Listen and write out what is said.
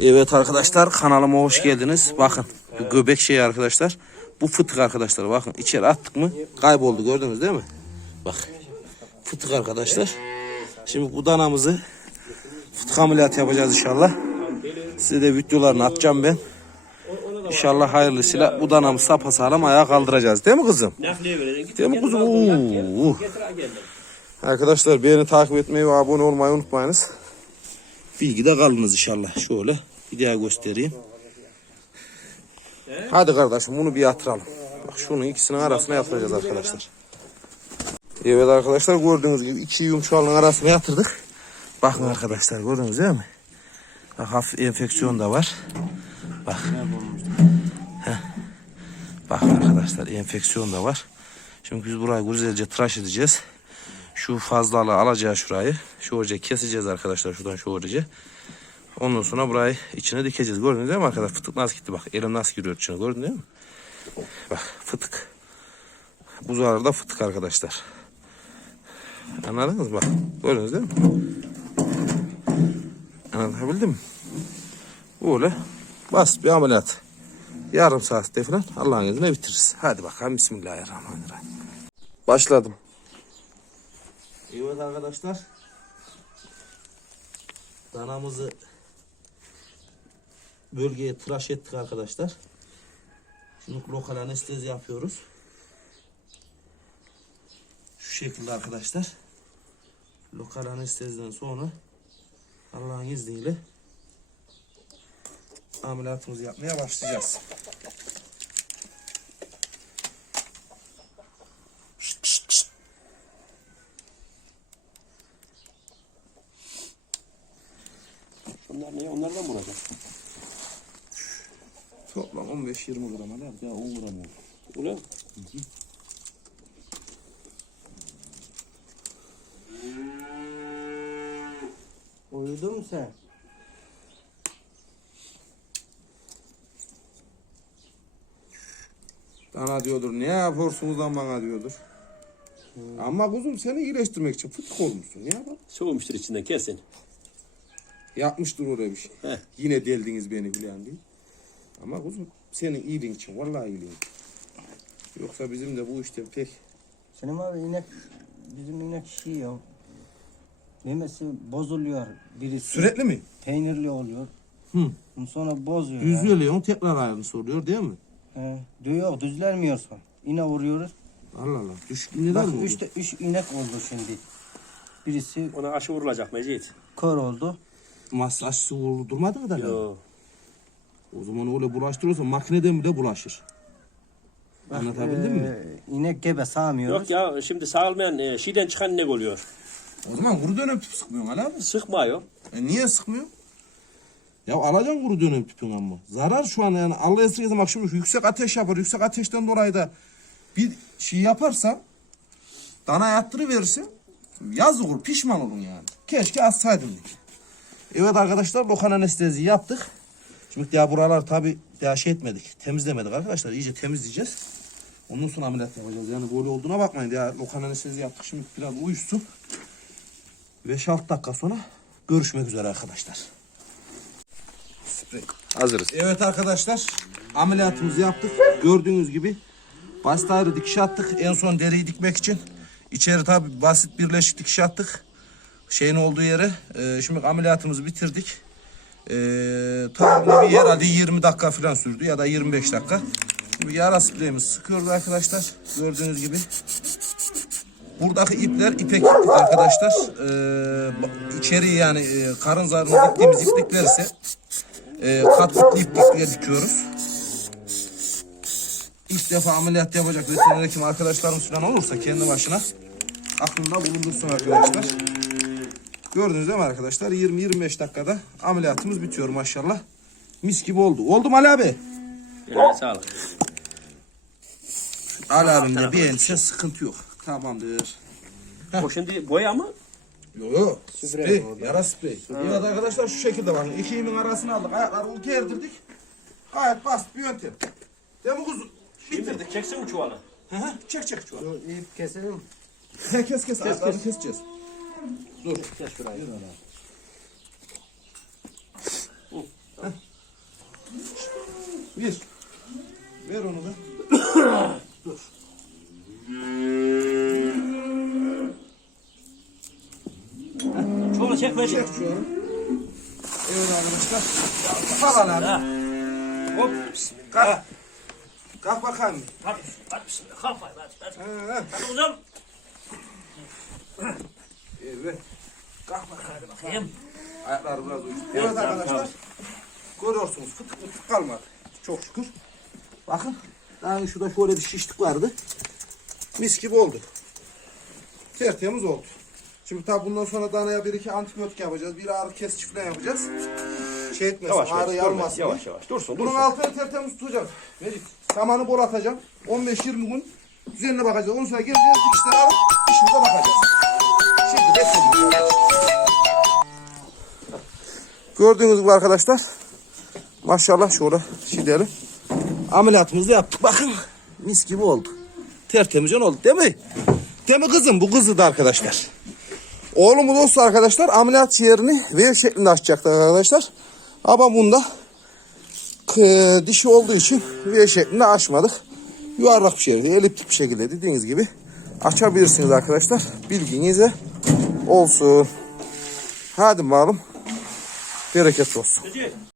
Evet arkadaşlar kanalıma hoş geldiniz. Bakın göbek şey arkadaşlar. Bu fıtık arkadaşlar bakın içeri attık mı kayboldu gördünüz değil mi? Bak fıtık arkadaşlar. Şimdi bu danamızı fıtık ameliyatı yapacağız inşallah. Size de videolarını atacağım ben. İnşallah hayırlısıyla bu danamı sapasağlam ayağa kaldıracağız. Değil mi kızım? Değil mi? Oo. Arkadaşlar beni takip etmeyi ve abone olmayı unutmayınız. Bilgide kalınız inşallah. Şöyle bir daha göstereyim. Hadi kardeşim bunu bir yatıralım. Bak şunun ikisinin arasına yatıracağız arkadaşlar. Evet arkadaşlar gördüğünüz gibi iki yumuşalığın arasına yatırdık. Bakın arkadaşlar gördünüz değil mi? Bak hafif enfeksiyon da var. Bak. Heh. Bakın arkadaşlar enfeksiyon da var. Şimdi biz burayı güzelce tıraş edeceğiz. Şu fazlalığı alacağız şurayı. Şu hoca keseceğiz arkadaşlar şuradan şu hoca. Ondan sonra burayı içine dikeceğiz. Gördünüz değil mi arkadaşlar? Fıtık nasıl gitti bak. Elim nasıl giriyor içine gördün değil mi? Bak fıtık. Buzağlarda fıtık arkadaşlar. Anladınız mı? bak. Gördünüz değil mi? Anlatabildim mi? Böyle basit bir ameliyat. Yarım saatte falan Allah'ın izniyle bitiririz. Hadi bakalım Bismillahirrahmanirrahim. Başladım. Evet arkadaşlar. Danamızı bölgeye tıraş ettik arkadaşlar. Şimdi lokal anestezi yapıyoruz. Şu şekilde arkadaşlar. Lokal anesteziden sonra Allah'ın izniyle ameliyatımızı yapmaya başlayacağız. Ne? Onlardan mı olacak? Toplam 15-20 gram hadi abi. Ya 10 gram oldu. Ulan. Uyudun mu sen? Bana diyordur ne yapıyorsunuz lan bana diyordur. Ama kuzum seni iyileştirmek için fıtık olmuşsun. Ne yapalım? Soğumuştur içinden kesin. Yapmıştır oraya bir şey. Heh. Yine deldiniz beni bilen değil. Ama kuzum senin iyiliğin için vallahi iyiliğin. Yoksa bizim de bu işte pek Senin abi inek bizim inek şey ya. Memesi bozuluyor birisi. sürekli mi? Peynirli oluyor. Hı. Sonra bozuyor. ya. Düzüyor tekrar ayarını soruyor değil mi? He, diyor düzlenmiyorsun. Yine vuruyoruz. Allah Allah. Düşük neden Bak mi oldu? üçte üç inek oldu şimdi. Birisi Ona aşı vurulacak Mecit. kör oldu. Masaj su vurdurmadı mı da? Yo. O zaman öyle bulaştırıyorsa makineden bile bulaşır. Anlatabildim mi? Ee, İnek gebe sağmıyoruz. Yok ya şimdi sağılmayan e, şeyden çıkan inek oluyor. O zaman kuru dönem tüpü sıkmıyorsun hala abi. Sıkmıyor. E niye sıkmıyor? Ya alacaksın kuru dönem tüpünü ama. Zarar şu an yani Allah esirgesin bak şimdi yüksek ateş yapar. Yüksek ateşten dolayı da bir şey yaparsa dana yattırıverirsin yazık olur pişman olun yani. Keşke assaydım dik. Evet arkadaşlar lokal anestezi yaptık. Şimdi ya buralar tabi daha şey etmedik. Temizlemedik arkadaşlar. iyice temizleyeceğiz. Ondan sonra ameliyat yapacağız. Yani böyle olduğuna bakmayın. Ya lokal anestezi yaptık. Şimdi biraz uyusun. 5-6 dakika sonra görüşmek üzere arkadaşlar. Hazırız. Evet arkadaşlar ameliyatımızı yaptık. Gördüğünüz gibi basit ayrı dikiş attık. En son deriyi dikmek için. İçeri tabi basit birleşik dikiş attık. Şeyin olduğu yere. Ee, şimdi ameliyatımızı bitirdik. Ee, tahmini bir herhalde 20 dakika falan sürdü ya da 25 dakika. Şimdi yara spreyimizi sıkıyoruz arkadaşlar. Gördüğünüz gibi. Buradaki ipler ipek iplik arkadaşlar. Ee, içeri yani e, karın zarını diktiğimiz iplikler ise e, katlıklı iplikle dikiyoruz. İlk defa ameliyat yapacak veteriner hekim arkadaşlarımız falan olursa kendi başına aklında bulundursun arkadaşlar. Gördünüz değil mi arkadaşlar? 20-25 dakikada ameliyatımız bitiyor maşallah. Mis gibi oldu. Oldu mu Ali abi? Eline sağlık. Ali abim de beğense sıkıntı yok. Tamamdır. O şimdi boya mı? Yok yok. Sprey. Yara sprey. Evet arkadaşlar şu şekilde bakın. İki imin arasını aldık. Ayakları gerdirdik. Gayet basit bir yöntem. Değil mi kuzum? Şimdi çeksin mi çuvalı? Hı hı. Çek çek an. İp keselim. Kes kes ayaklarını keseceğiz. Dur. Kes şurayı. Bir. Ver onu da. Çuvalı çek ver. Çek şu an. Evet arkadaşlar. Falan abi. Hop. Kalk. Kalk bakalım. Hadi. Hadi bismillah. Kalk hadi. Hadi. He, he. Hadi kızım. Evet. Kalk bakalım. Bakayım. Ayakları biraz uyuştu. Evet arkadaşlar. Görüyorsunuz fıtık fıtık kalmadı. Çok şükür. Bakın. Daha şurada şöyle bir şişlik vardı. Mis gibi oldu. Tertemiz oldu. Şimdi tabi bundan sonra danaya bir iki antibiyotik yapacağız. Bir ağrı kesici falan yapacağız. Şey etmesin, Yavaş ağrı yavaş. yarmasın. Yavaş yavaş. yavaş. Dursun Bunun dursun. altını tertemiz tutacağım. Mecit. Samanı bol atacağım. 15-20 gün düzenine bakacağız. Ondan sonra geleceğiz. Dikişleri alıp işimize Gördüğünüz gibi arkadaşlar. Maşallah şöyle diyelim. Ameliyatımızı yaptık. Bakın mis gibi oldu. Tertemiz oldu değil mi? Değil mi kızım? Bu kızı da arkadaşlar. Oğlumuz olsa arkadaşlar ameliyat yerini V şeklinde açacaktı arkadaşlar. Ama bunda k- dişi olduğu için V şeklinde açmadık. Yuvarlak bir şekilde, eliptik bir şekilde dediğiniz gibi açabilirsiniz arkadaşlar. Bilginize olsun. Hadi bakalım. 这个就做。